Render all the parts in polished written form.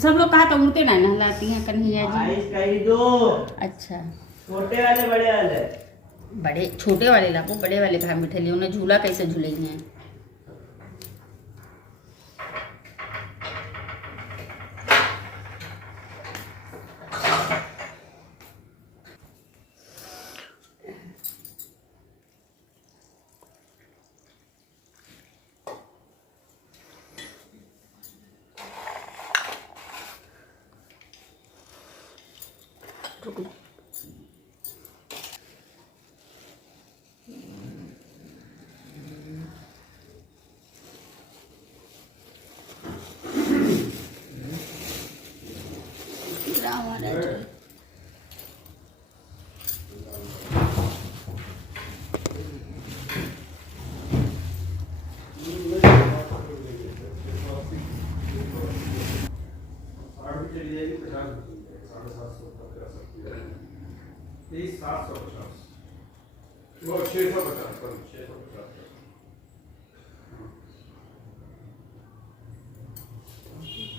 सब लोग कहा तो उड़ते ना नहलाती हैं कन्हैया जी। कहीं दो। अच्छा छोटे वाले बड़े वाले? बड़े छोटे वाले लापो, बड़े वाले कहा मिठे उन्हें झूला कैसे झूलेंगे हैं।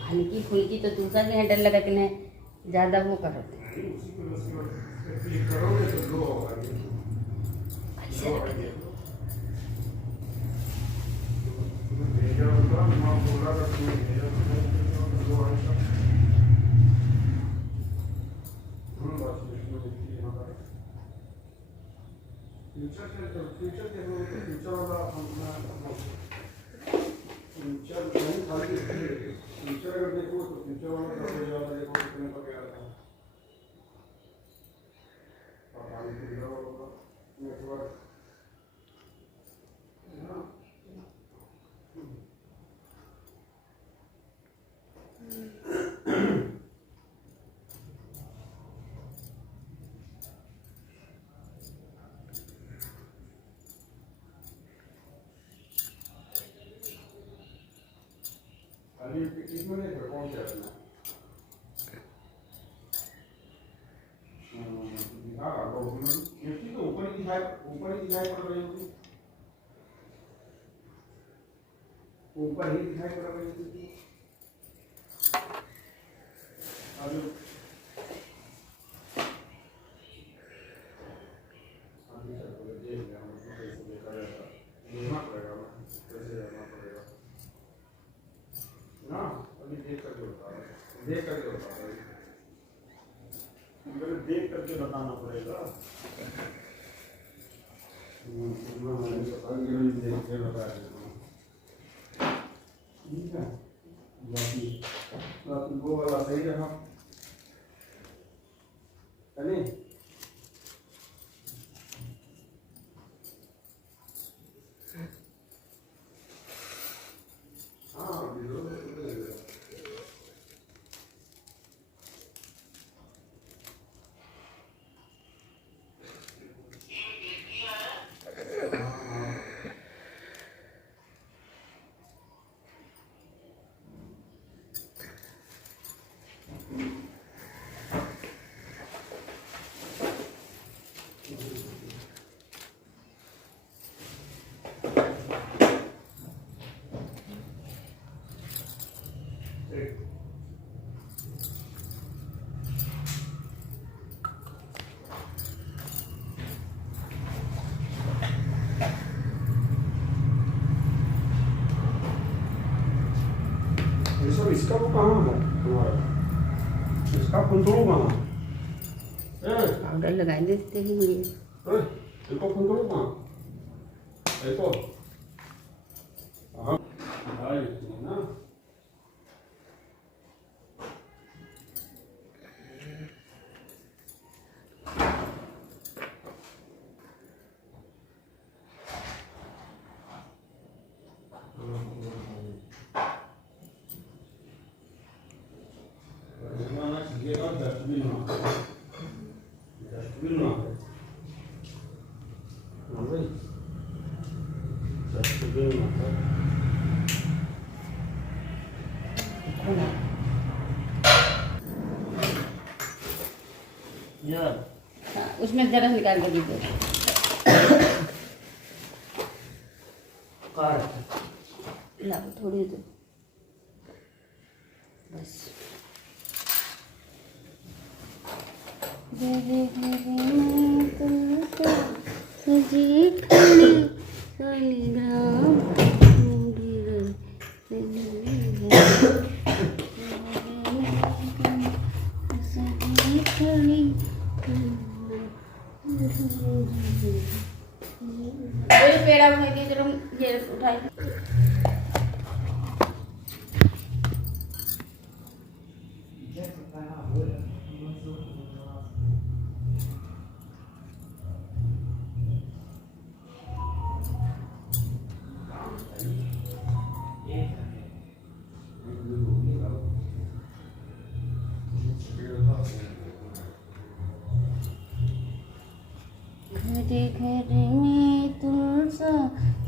हल्की फुल्की तो दूसरा के डर लगा कि नहीं ज्यादा वो करो। ऊपर ही दिखाई पड़ रही है। देख करके बताना पड़ेगा। ठीक है, बाकी वो वाला सही रहा नहीं? इसका वो कहाँ है तुम्हारा? इसका कंट्रोल कहाँ है? पाउडर लगा देते हैं ये। इसको कंट्रोल कहाँ? इसको हाँ ना उसमें जरा निकाल के दीजिए। लाओ थोड़ी दो बस। घरे घरे में तुलसी सजी खड़ी शालिग्राम मंदिर सजी खड़ी पेड़ा उठाई दिए जरा ये उठाई घरे घरे में तुलसा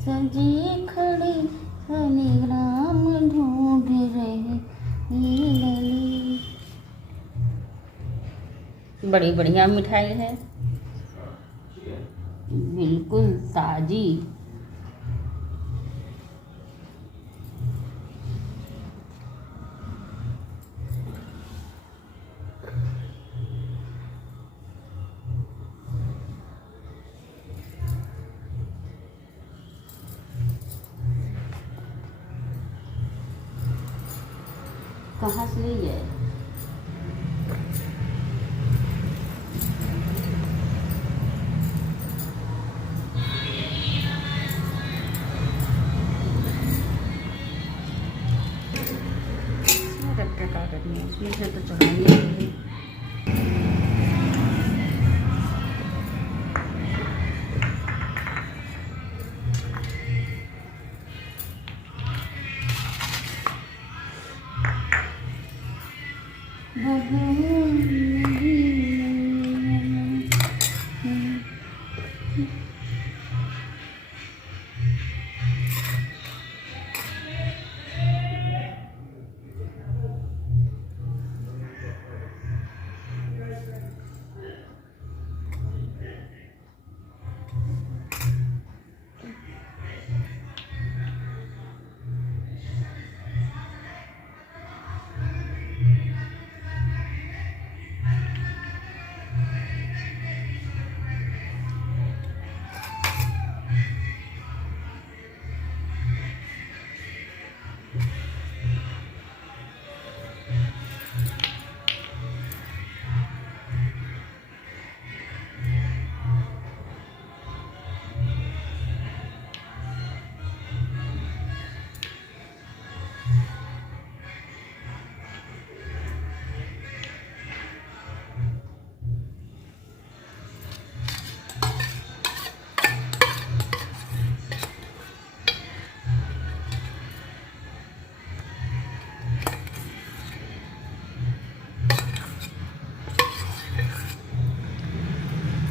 सजी खड़ी शालिग्राम ढूंढ रहे लली। बड़ी बढ़िया मिठाई है, बिल्कुल ताजी। कहाँ से ली है? क्या करनी है उसमें से तो चढ़ानी है।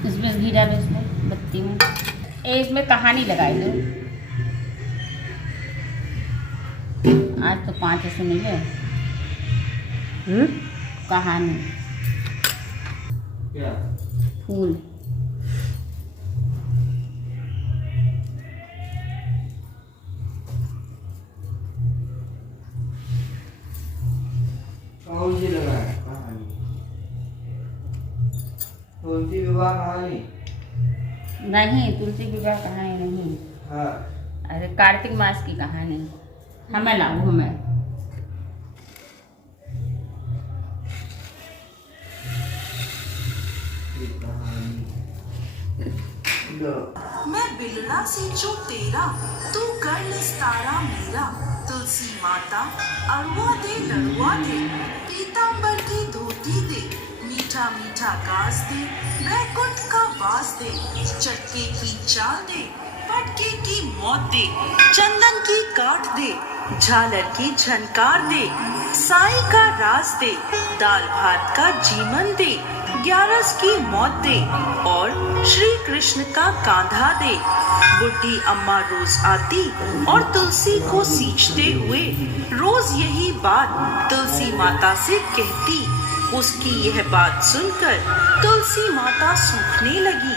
इसमें घी डालो, इसमें बत्ती में इसमें कहानी लगाई लो। आज तो 5 सुनी है कहानी। क्या फूल कौन सी लगा है कहानी? तुलसी विवाह कहानी? नहीं, तुलसी विवाह कहानी नहीं। हाँ। अरे कार्तिक मास की कहानी। हमें लाओ हमें। मैं बिलड़ा से जो तेरा, तू कर निस्तारा मेरा। तुलसी माता अरुआ दे लड़ुआ दे, पीतांबर की धोती दे, मीठा मीठा गाज दे, बैकुंठ का वास दे, चक्के की चाल दे, पटके की मौत दे, चंदन की काट दे, झालर की झनकार दे, साई का राज दे, दाल भात का जीवन दे, 11 की मौत दे और श्री कृष्ण का कांधा दे। बुढ़ी अम्मा रोज आती और तुलसी को सींचते हुए रोज यही बात तुलसी माता से कहती। उसकी यह बात सुनकर तुलसी माता सूखने लगी।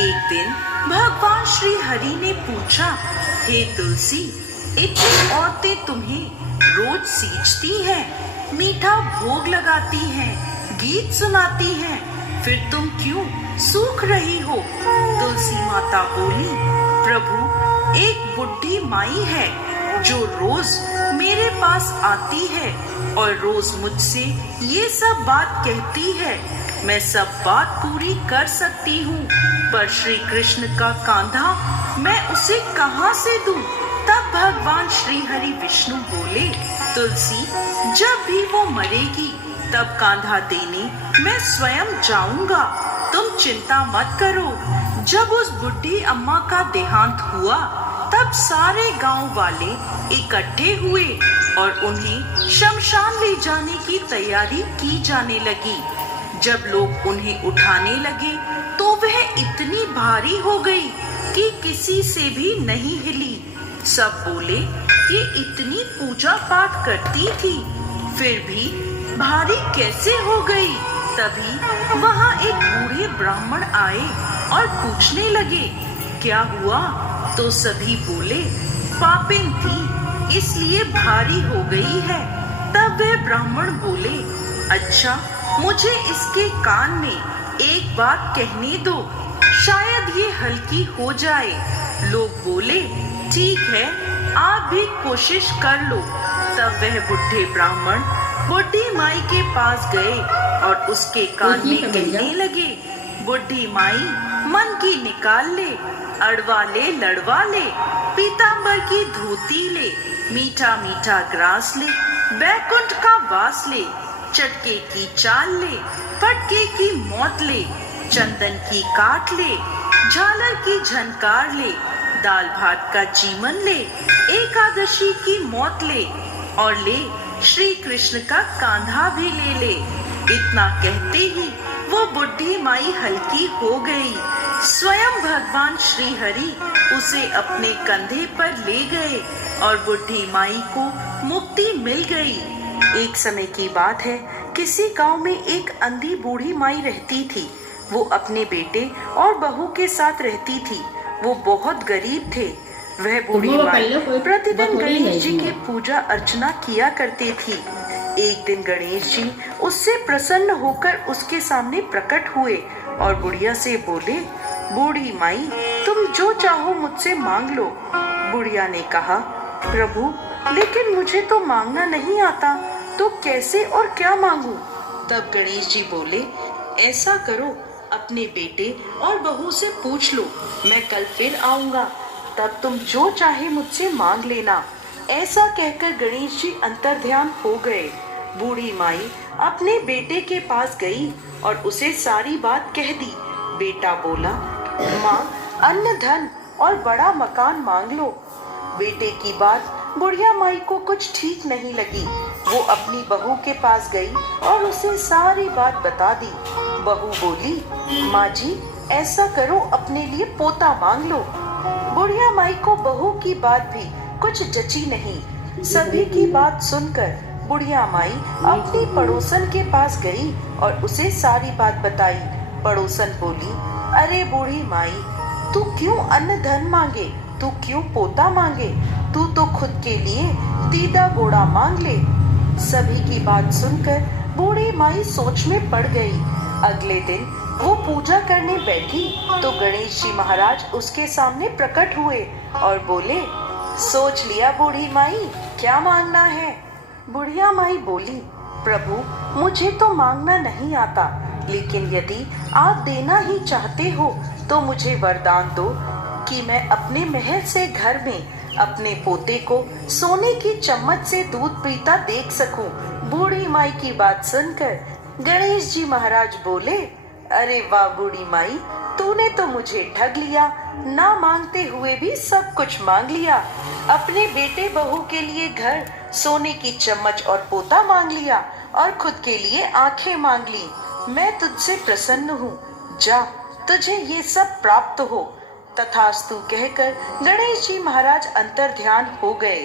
एक दिन भगवान श्री हरि ने पूछा, हे तुलसी, इतनी औरतें तुम्हें रोज सींचती हैं, मीठा भोग लगाती हैं, गीत सुनाती हैं, फिर तुम क्यों सूख रही हो? तुलसी माता बोली, प्रभु एक बुढ़ी माई है जो रोज मेरे पास आती है और रोज मुझसे ये सब बात कहती है। मैं सब बात पूरी कर सकती हूँ, पर श्री कृष्ण का कांधा मैं उसे कहाँ से दूँ? तब भगवान श्री हरि विष्णु बोले, तुलसी जब भी वो मरेगी तब कांधा देने मैं स्वयं जाऊंगा, तुम चिंता मत करो। जब उस बुढ़ी अम्मा का देहांत हुआ तब सारे गांव वाले इकट्ठे हुए और उन्हें शमशान ले जाने की तैयारी की जाने लगी। जब लोग उन्हें उठाने लगे तो वह इतनी भारी हो गई कि किसी से भी नहीं हिली। सब बोले ये इतनी पूजा पाठ करती थी फिर भी भारी कैसे हो गई? तभी वहाँ एक बूढ़े ब्राह्मण आए और पूछने लगे, क्या हुआ? तो सभी बोले, पापिन थी इसलिए भारी हो गई है। तब वह ब्राह्मण बोले, अच्छा मुझे इसके कान में एक बात कहने दो, शायद ये हल्की हो जाए। लोग बोले, ठीक है आप भी कोशिश कर लो। तब वह बुढ़े ब्राह्मण बुढ़ी माई के पास गए और उसके कान में कहने लगे, बुढ़ी माई मन की निकाल ले, अड़वा ले लड़वा ले, पीतांबर की धोती ले, मीठा मीठा ग्रास ले, बैकुंठ का वास ले, चटके की चाल ले, फटके की मौत ले, चंदन की काट ले, झालर की झनकार ले, दाल भात का जीवन ले, एकादशी की मौत ले और ले श्री कृष्ण का कांधा भी ले ले। इतना कहते ही वो बुढ़ी माई हल्की हो गई। स्वयं भगवान श्री हरि उसे अपने कंधे पर ले गए और बुढ़ी माई को मुक्ति मिल गई। एक समय की बात है, किसी गांव में एक अंधी बूढ़ी माई रहती थी। वो अपने बेटे और बहू के साथ रहती थी। वो बहुत गरीब थे। वह बूढ़ी माई प्रतिदिन गणेश जी की पूजा अर्चना किया करती थी। एक दिन गणेश जी उससे प्रसन्न होकर उसके सामने प्रकट हुए और बुढ़िया से बोले, बूढ़ी माई तुम जो चाहो मुझसे मांग लो। बुढ़िया ने कहा, प्रभु लेकिन मुझे तो मांगना नहीं आता, तो कैसे और क्या मांगू? तब गणेश जी बोले, ऐसा करो अपने बेटे और बहू से पूछ लो, मैं कल फिर आऊंगा, तब तुम जो चाहे मुझसे मांग लेना। ऐसा कहकर गणेश जी अंतर्ध्यान हो गए। बूढ़ी माई अपने बेटे के पास गई और उसे सारी बात कह दी। बेटा बोला, माँ अन्न धन और बड़ा मकान मांग लो। बेटे की बात बुढ़िया माई को कुछ ठीक नहीं लगी। वो अपनी बहू के पास गई और उसे सारी बात बता दी। बहू बोली, माँ जी ऐसा करो अपने लिए पोता मांग लो। बुढ़िया माई को बहू की बात भी कुछ जची नहीं। सभी की बात सुनकर बुढ़िया माई अपनी पड़ोसन के पास गई और उसे सारी बात बताई। पड़ोसन बोली, अरे बूढ़ी माई तू क्यों अन्न धन मांगे, तू क्यों पोता मांगे, तू तो खुद के लिए दीदा घोड़ा मांग ले। सभी की बात सुनकर बूढ़ी माई सोच में पड़ गई। अगले दिन वो पूजा करने बैठी तो गणेश जी महाराज उसके सामने प्रकट हुए और बोले, सोच लिया बूढ़ी माई क्या मांगना है? बुढ़िया माई बोली, प्रभु मुझे तो मांगना नहीं आता, लेकिन यदि आप देना ही चाहते हो तो मुझे वरदान दो कि मैं अपने महल से घर में अपने पोते को सोने की चम्मच से दूध पीता देख सकूं। बूढ़ी माई की बात सुनकर गणेश जी महाराज बोले, अरे वाह बूढ़ी माई, तूने तो मुझे ठग लिया, ना मांगते हुए भी सब कुछ मांग लिया। अपने बेटे बहू के लिए घर, सोने की चम्मच और पोता मांग लिया और खुद के लिए आंखें मांग ली। मैं तुझसे प्रसन्न हूँ, जा तुझे ये सब प्राप्त हो। तथास्तु कहकर गणेश जी महाराज अंतर्ध्यान हो गए।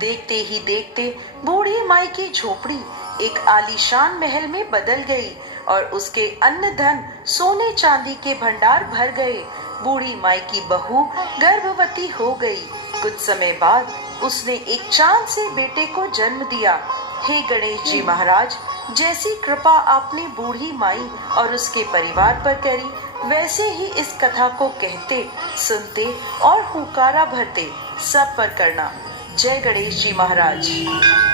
देखते ही देखते बूढ़ी माई की झोपड़ी एक आलीशान महल में बदल गई और उसके अन्न धन सोने चांदी के भंडार भर गए। बूढ़ी माई की बहू गर्भवती हो गई। कुछ समय बाद उसने एक चांद से बेटे को जन्म दिया। हे गणेश जी महाराज, जैसी कृपा आपने बूढ़ी माई और उसके परिवार पर करी, वैसे ही इस कथा को कहते, सुनते और हुकारा भरते सब पर करना। जय गणेश जी महाराज।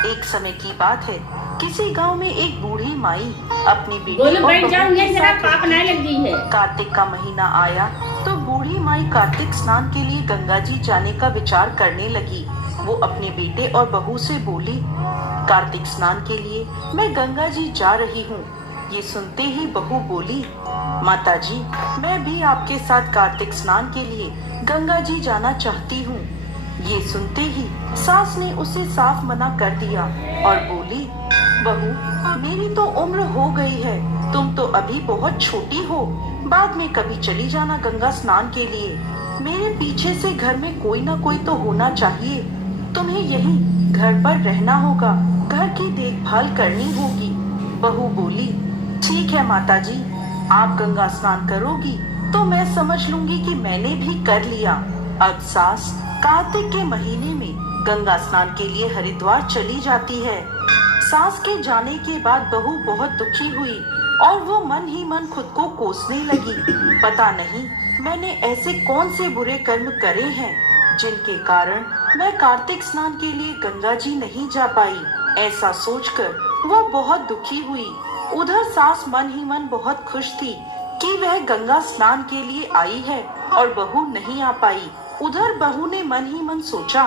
एक समय की बात है, किसी गांव में एक बूढ़ी माई अपनी बेटी और बहू के साथ रहती है। कार्तिक का महीना आया तो बूढ़ी माई कार्तिक स्नान के लिए गंगा जी जाने का विचार करने लगी। वो अपने बेटे और बहू से बोली, कार्तिक स्नान के लिए मैं गंगा जी जा रही हूँ। ये सुनते ही बहू बोली, माताजी, मैं भी आपके साथ कार्तिक स्नान के लिए गंगा जी जाना चाहती हूँ। ये सुनते ही सास ने उसे साफ मना कर दिया और बोली, बहू, मेरी तो उम्र हो गई है, तुम तो अभी बहुत छोटी हो, बाद में कभी चली जाना गंगा स्नान के लिए। मेरे पीछे से घर में कोई ना कोई तो होना चाहिए, तुम्हें यहीं घर पर रहना होगा, घर की देखभाल करनी होगी। बहू बोली, ठीक है माताजी, आप गंगा स्नान करोगी तो मैं समझ लूंगी कि मैंने भी कर लिया। अब सास कार्तिक के महीने में गंगा स्नान के लिए हरिद्वार चली जाती है। सास के जाने के बाद बहू बहुत दुखी हुई और वो मन ही मन खुद को कोसने लगी। पता नहीं मैंने ऐसे कौन से बुरे कर्म करे हैं जिनके कारण मैं कार्तिक स्नान के लिए गंगा जी नहीं जा पाई। ऐसा सोचकर वो बहुत दुखी हुई। उधर सास मन ही मन बहुत खुश थी कि वह गंगा स्नान के लिए आई है और बहू नहीं आ पाई। उधर बहू ने मन ही मन सोचा,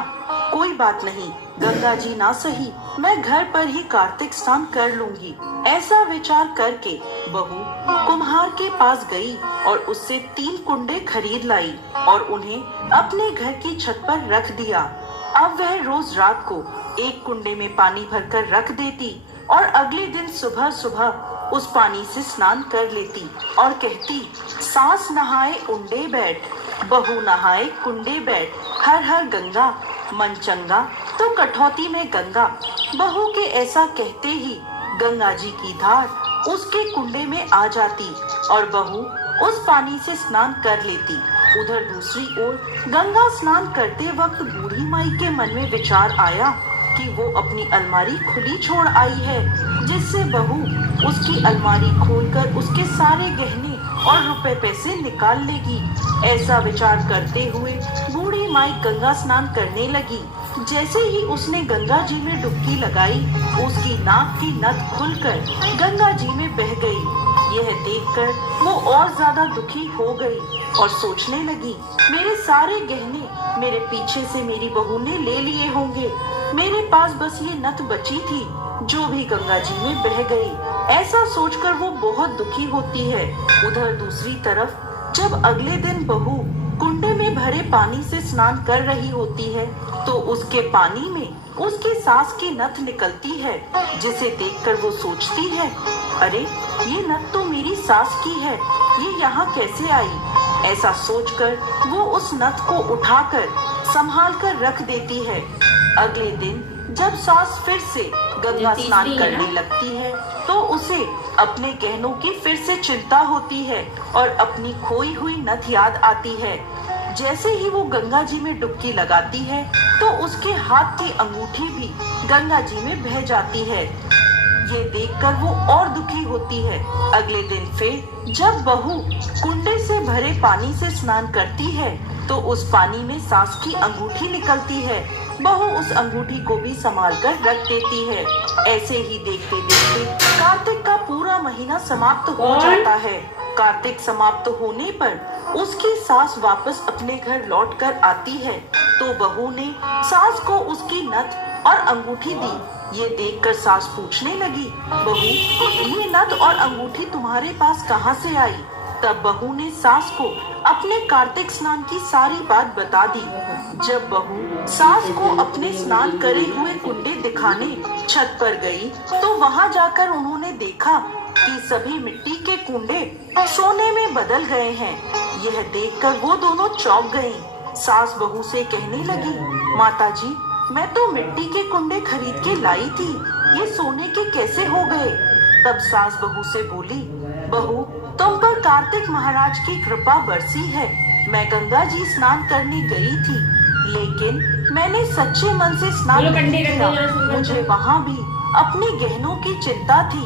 कोई बात नहीं, गंगा जी ना सही, मैं घर पर ही कार्तिक स्नान कर लूंगी। ऐसा विचार करके बहू कुम्हार के पास गई और उससे 3 कुंडे खरीद लाई और उन्हें अपने घर की छत पर रख दिया। अब वह रोज रात को एक कुंडे में पानी भरकर रख देती और अगले दिन सुबह सुबह उस पानी से स्नान कर लेती और कहती, सास नहाए उंडे बैठ, बहू नहाए कुंडे बैठ, हर हर गंगा, मन चंगा तो कठौती में गंगा। बहू के ऐसा कहते ही गंगा जी की धार उसके कुंडे में आ जाती और बहू उस पानी से स्नान कर लेती। उधर दूसरी ओर गंगा स्नान करते वक्त बूढ़ी माई के मन में विचार आया कि वो अपनी अलमारी खुली छोड़ आई है, जिससे बहू उसकी अलमारी खोलकर उसके सारे गहने और रुपए पैसे निकाल लेगी। ऐसा विचार करते हुए बूढ़ी माई गंगा स्नान करने लगी। जैसे ही उसने गंगा जी में डुबकी लगाई, उसकी नाक की नथ खुलकर गंगा जी में बह गई। यह देखकर वो और ज्यादा दुखी हो गई और सोचने लगी, मेरे सारे गहने मेरे पीछे से मेरी बहू ने ले लिए होंगे, मेरे पास बस ये नथ बची थी जो भी गंगा जी में बह गई। ऐसा सोचकर वो बहुत दुखी होती है। उधर दूसरी तरफ जब अगले दिन बहू कुंडे में भरे पानी से स्नान कर रही होती है तो उसके पानी में उसकी सास की नथ निकलती है, जिसे देखकर वो सोचती है, अरे ये नथ तो मेरी सास की है, ये यहाँ कैसे आई। ऐसा सोचकर वो उस नथ को उठाकर संभाल कर रख देती है। अगले दिन जब सास फिर से गंगा स्नान करने लगती है तो उसे अपने गहनों की फिर से चिंता होती है और अपनी खोई हुई नथ याद आती है। जैसे ही वो गंगा जी में डुबकी लगाती है तो उसके हाथ की अंगूठी भी गंगा जी में बह जाती है। ये देखकर वो और दुखी होती है। अगले दिन फिर जब बहू कुंडे से भरे पानी से स्नान करती है तो उस पानी में सास की अंगूठी निकलती है। बहू उस अंगूठी को भी संभाल कर रख देती है। ऐसे ही देखते देखते कार्तिक का पूरा महीना समाप्त हो जाता है। कार्तिक समाप्त होने पर उसकी सास वापस अपने घर लौट कर आती है तो बहू ने सास को उसकी नथ और अंगूठी दी। ये देखकर सास पूछने लगी, बहू ये नथ और अंगूठी तुम्हारे पास कहाँ से आई। तब बहू ने सास को अपने कार्तिक स्नान की सारी बात बता दी। जब बहू सास को अपने स्नान करे हुए कुंडे दिखाने छत पर गई तो वहाँ जाकर उन्होंने देखा कि सभी मिट्टी के कुंडे सोने में बदल गए हैं। यह देखकर वो दोनों चौंक गईं। सास बहू से कहने लगी, माताजी मैं तो मिट्टी के कुंडे खरीद के लाई थी, ये सोने के कैसे हो गए। तब सास बहू से बोली, बहू तुम पर कार्तिक महाराज की कृपा बरसी है। मैं गंगा जी स्नान करने गई थी, लेकिन मैंने सच्चे मन से स्नान नहीं किया। मुझे वहाँ भी अपने गहनों की चिंता थी,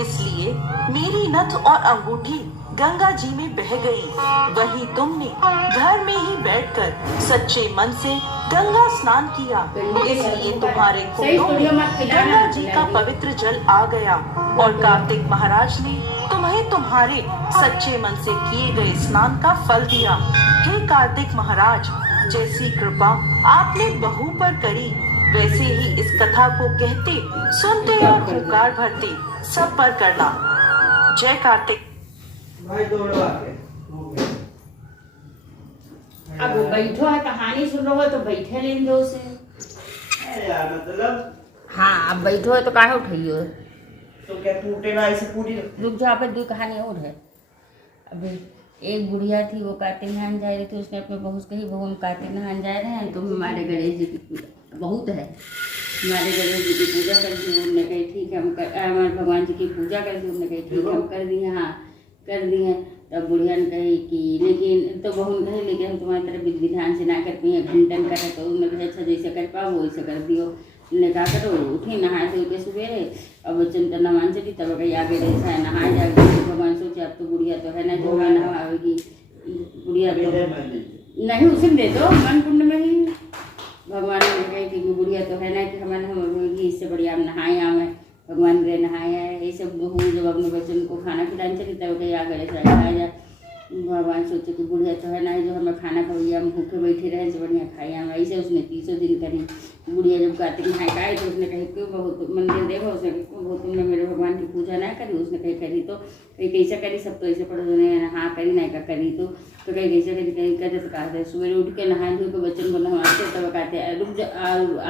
इसलिए मेरी नथ और अंगूठी गंगा जी में बह गई। वही तुमने घर में ही बैठकर सच्चे मन से गंगा स्नान किया, इसलिए तुम्हारे कुंडों में गंगा जी का पवित्र जल आ गया और कार्तिक महाराज ने तुम्हें तुम्हारे सच्चे मन से किए गए स्नान का फल दिया। हे कार्तिक महाराज, जैसी कृपा आपने बहू पर करी, वैसे ही इस कथा को कहते, सुनते और पुकार भरते सब पर करना। जय कार्तिक। भाई दौड़वा के अब वो बैठो है, कहानी सुन रहे हो तो बैठे लेन दो से। अरे यार मतलब हाँ, अब बैठो है तो काहे उठाइयो। तो क्या टूटे ना ऐसे पूरी रुक जाओ, पे दो कहानी और है। अब एक बुढ़िया थी, वो कार्तिक नहान जा रही थी। उसने अपने बहू से कही, बहू हम कार्तिक नहान जा रहे हैं तो हमारे गणेश जी की पूजा बहुत है, हमारे गणेश जी की पूजा कर दी। उन्होंने कही ठीक है, हम हमारे भगवान जी की पूजा कर दी। उन्होंने कही ठीक है, हम कर दिए। हाँ कर दिए। तब बुढ़िया ने कही कि लेकिन तो बहू ने कही लेकिन हम तुम्हारी तरफ विधि विधान से ना कर पाए, घंटन करें। तो उन्होंने कहा अच्छा जैसे कर पाओ वैसे कर दियो। उन्होंने कहा करो, उठी नहाए धो के सवेरे, अब बच्चन तो नमान चली। तब कहीं आगे ऐसा है नहाए जाके भगवान सोचे अब तो बुढ़िया तो है ना जो है नहावेगी, बुढ़िया तो नहीं उसे दे दो मन कुंड में ही। भगवान ने कहा कि बुढ़िया तो है ना कि हमारे होगी, इससे बढ़िया हम नहाए आवे। भगवान गए नहाया है। ये सब बहू जब अपने बच्चन को खाना खिलाने चली तब कहीं आगे ऐसा नहाया जाए। भगवान सोचे कि बुढ़िया तो है ना जो हमें खाना खवैया, हम भूखे बैठे रहे से बढ़िया खाई हम। ऐसे उसने 30 दिन करी। बुढ़िया जब कार्तिक नहाए का आई तो उसने कही क्यों बहुत मंदिर देखो, उसने बहुत तुमने मेरे भगवान की पूजा ना करी। उसने कही करी तो कहीं कैसे करी, सब तो ऐसे पड़ो ने हाँ करी नहीं का करी तो कहीं कैसे करी कहीं कहते तो कहते सवेरे उठ के नहाए धो के बच्चन को नहवाते तब कहते रुक जा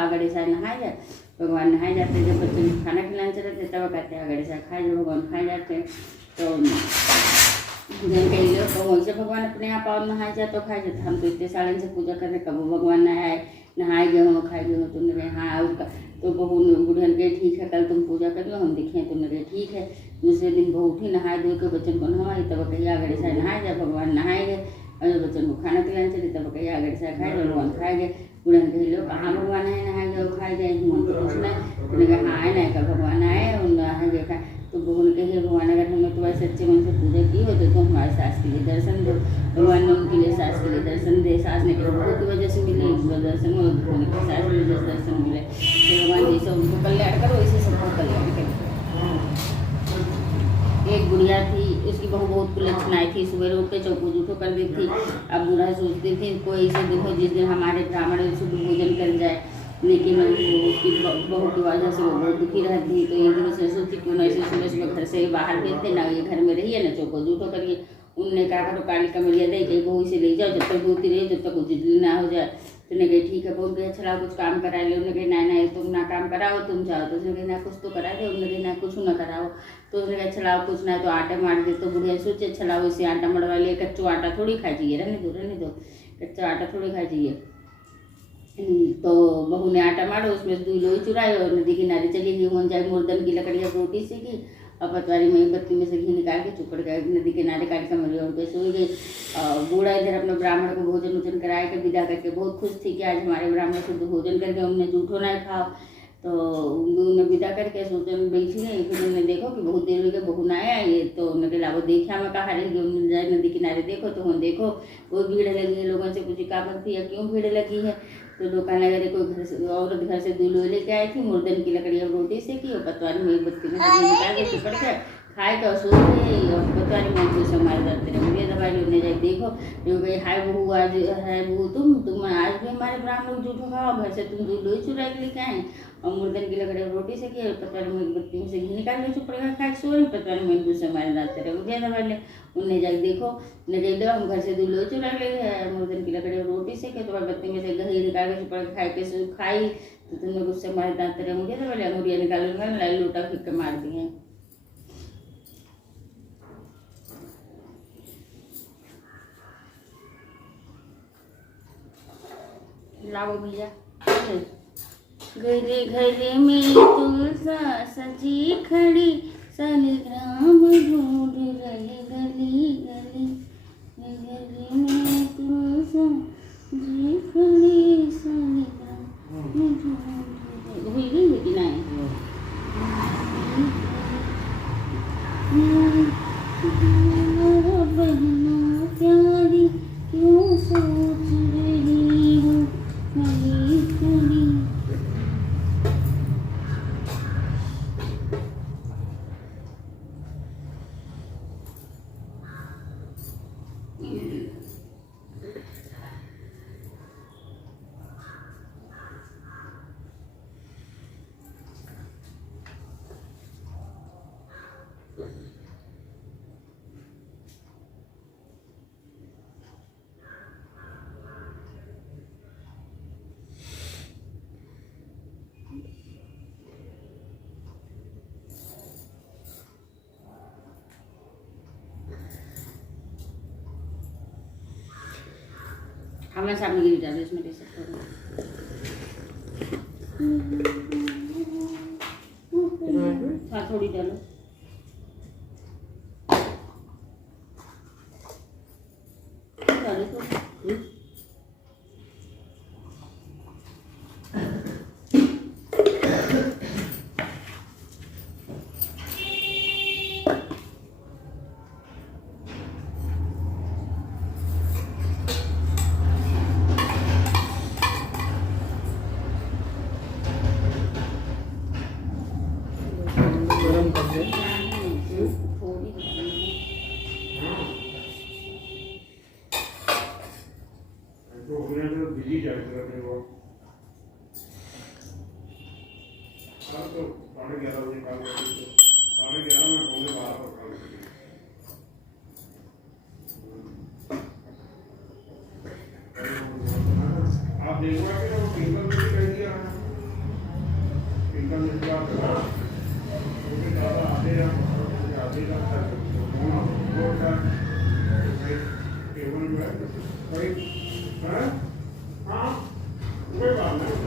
आगड़े सा नहाए जाए। भगवान नहाए जाते, जब बच्चों को खाना खिलाने चले थे तब कहते आगड़े सा खाए, जब भगवान खाए जाते तो जन कही लो तो वैसे भगवान अपने आप और नहाए जाए तो खाए जाते। हम तो इतने सालन से पूजा कर रहे, कब भगवान नहाए गए हो खाए गए हो। तुमने कहा हाँ तो बहू बुढ़न गए ठीक है कल तुम पूजा कर लो हम देखें। तुमने कहा ठीक है। दूसरे दिन बहू उठी नहाए धो के बच्चन को नहवाई, तब कही आगड़े से नहाए जाए। भगवान नहाए गए और जब बच्चन को खाना खिलाने चले तब कही आगड़े से खाए जाए। भगवान खाए गए। बुढ़न कही लो कहाँ भगवान आए नहाए गए खाए जाए, मन तो कुछ नहीं। तुमने कहा हाँ नहीं का भगवान आए और नहाए गए खाए। तो बहू ने कही भगवान अगर हमने तुम्हारे सच्चे मन से पूजा की हो तो तुम हमारे सास के लिए दर्शन दो। भगवान ने उनके लिए सास के लिए दर्शन दे। सास ने कहा बहू की वजह से मिले दर्शन, और बहू ने कहा सास की वजह से दर्शन मिले। तो भगवान जैसे उनको कल्याण करो वैसे सबको कल्याण करो। एक बुढ़िया थी, उसकी बहू बहुत कुलक्षण आई थी, सुबह उठ के चौको जूठो कर दी थी। अब बुढ़ा सोचती थी कोई ऐसे दिन हो जिस दिन हमारे ब्राह्मण शुद्ध भोजन कर जाए, लेकिन उसकी बहू की वजह से वो बहुत दुखी रहती। तो एक दिन उसने सोची क्यों ना ऐसे सुबह सुबह घर से बाहर भेज देना, ये घर में रहिए ना चौको जूठो करिए। उनने कहा करो काली कमरिया दे के बहू से ले जाओ, जब तक धोती रही जब तक उचित ना हो जाए। तो उन्हें कही ठीक है। बहुत कहे चलाओ कुछ काम करा ले। उन्हें कही नहीं तुम ना काम कराओ तुम जाओ। तो उसने कही ना कुछ तो करा दे। उन्होंने कही ना कुछ ना कराओ। तो उसने कहा चलाओ कुछ ना तो आटा मार दे। तो बुढ़िया सोचे चलाओ इसे आटा मरवा लिए, कच्चो आटा थोड़ी खा चाहिए, रहने दो कच्चा आटा थोड़ी खा चाहिए। तो बहू ने आटा मारो, उसमें दूध लोई चुराई और नदी किनारे चली गई। वहाँ जाए मुर्दन की लकड़ियाँ रोटी सीखी और पतवारी में बत्ती में से घी निकाल के चुपड़ गए नदी किनारे काली कमरिया उन पे सोई गई। बूढ़ा इधर अपने ब्राह्मण को भोजन वोजन कराए के विदा करके बहुत खुश थी कि आज हमारे ब्राह्मण शुद्ध भोजन करके उन्हें जूठो ना खाओ। तो उन्हें विदा करके सोचने बैठी गई। फिर उन्हें देखो कि बहुत देर हो गई बहू ना आया ये। तो उन्होंने कहा वो देखा मैं कहा रही उन्होंने जाए नदी किनारे देखो तो वहाँ देखो बहुत भीड़ लगी है। लोगों से पूछी का भक्ति है क्यों भीड़ लगी है। तो लोग लगे कोई घर से औरत घर से दूल्हे लेके आई थी, मुर्दन की लकड़ी और रोटी से की और पतवारी में बत्ती में निकाल के चिपड़ के खाए के और सो गए। और पतवारी में से हमारे दर्द रहे दवाई लेने जाए देखो जो भाई हाय बहू आज है बहू तुम आज भी हमारे ब्राह्मण लोग जूठो खाओ, घर से तुम दूध लोई चुरा के लेके आए और मुर्दन की लकड़ी और रोटी से की और पतवारी में बत्ती में से घी निकाल के चुपड़ के खाए सो रही। पतवारी में से हमारे दांत रहे मुझे दवाई ले। उन्हें जाके देखो न जाए दो हम घर से दूध लोई चुरा ले गए मुर्दन की लकड़ी और रोटी से के तो बत्ती में से घी निकाल के चुपड़ के खाई। तो तुमने गुस्से हमारे दांत रहे मुझे दवाई अंगूरिया निकाल लाई लोटा फिर के मार दिए। लाओ भैया। घरे घरे में तुलसा सजी खड़ी, शालिग्राम ढूंढ रहे गली गली। घरे में तुलसा सजी खड़ी, शालिग्राम ढूंढ रहे। भूल गई लेकिन आए बहना प्यारी क्यों सोच रही हो खड़ी खड़ी। हमें सामने गिर जाए इसमें ले सकते हो। हाँ थोड़ी डालो। डालो तो गरम कर दे। थोड़ी डालो। तो उन्हें तो बिजी जाते रहते वो। कल तो 11:30 बजे कल 11:30 में पौने 12 पर कल। आप देखो कि वो टिंकल में भी कह दिया है। टिंकल में क्या करा? क्योंकि दादा आधे का वो का टेबल में भाई हाँ हाँ कोई बात नहीं।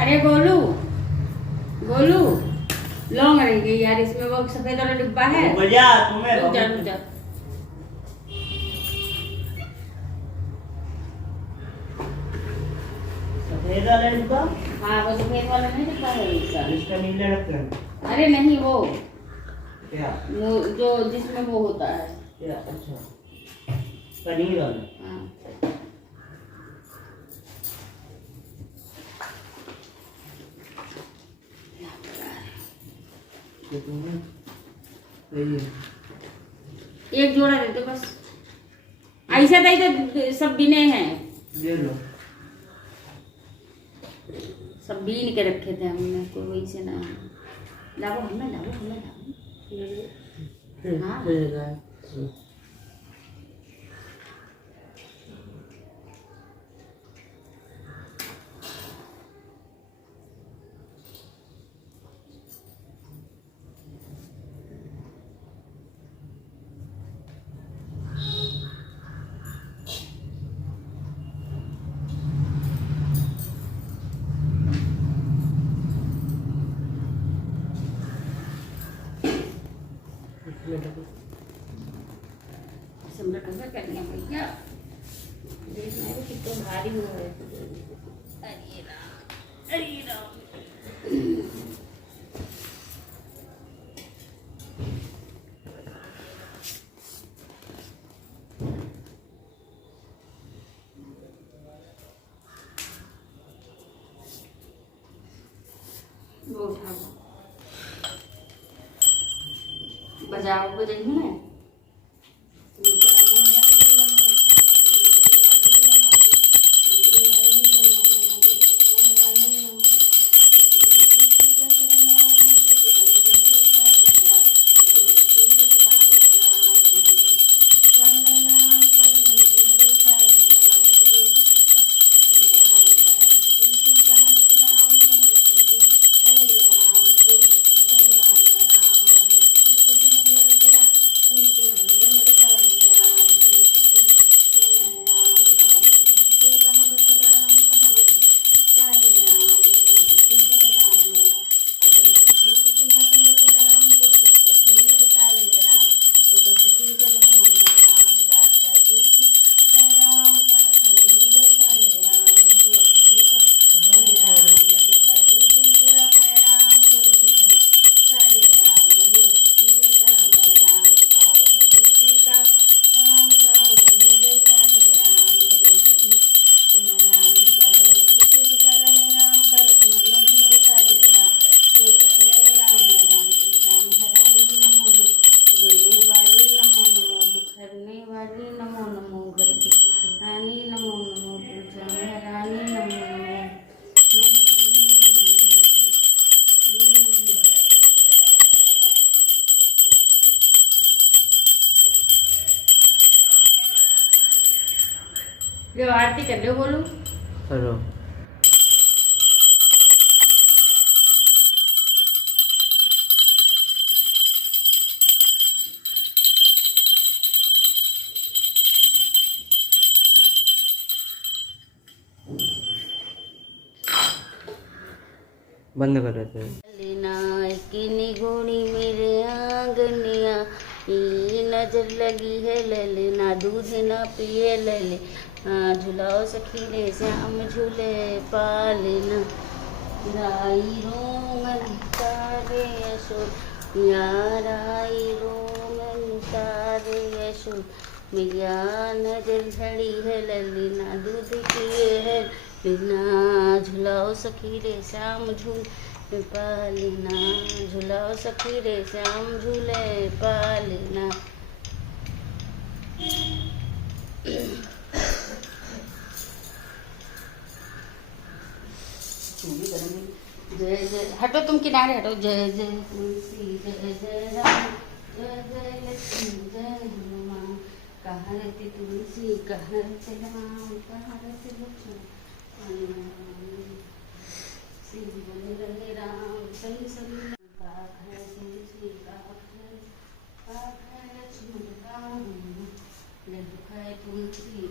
अरे गोलू गोलू लौंग रहेंगे यार इसमें वो सफेद वाला डिब्बा है। भैया तुम्हें रुक जा रुक जा। सफेद वाला डिब्बा हाँ वो सफेद वाला नहीं डिब्बा है उसका। इसका नीले रखते हैं अरे नहीं वो क्या जो जिसमें वो होता है। क्या अच्छा पनीर वाला हाँ। ये तुम्हें सही है। एक जोड़ा दे दो बस। ऐसा दे तो सब बिने हैं। ले लो सब बीन के रखे थे हमने कोई वही से ना लाओ हमें लाओ हाँ सिमरन ऐसा करना भैया देखना है कितना भारी हुआ है। अरे राम अरे राम। वो उठाओ बजाओ बजाइए ना जब आरती कर रहे हो बोलो। करो। बंद कर देते हैं। लेना किनी गोनी मेरे आंगनिया, ये नजर लगी है ललना, दूध ना पिए लले, झुलाओ सखी रे श्याम झूले पालना, राई रोमन तारे यशोद, याराई रोमन तारे यशोद, मैया नजर झड़ी है ललना, दूध पिए है ललना, झुलाओ सखी रे श्याम झूले पालना, झुलाओ सखी रे श्याम झूले पालना। जय जय, हटो तुम किनारे हटो। जय जय तुलसी, जय जय राम, जय जय लक्ष्मी, जय हनुमान, कहाँ रहते तुलसी, कहाँ रहते राम, कहाँ रहते लक्ष्मण, श्री बने रहे राम संग संग, काख है तुलसी, काख है लक्ष्मण, दुख है तुलसी।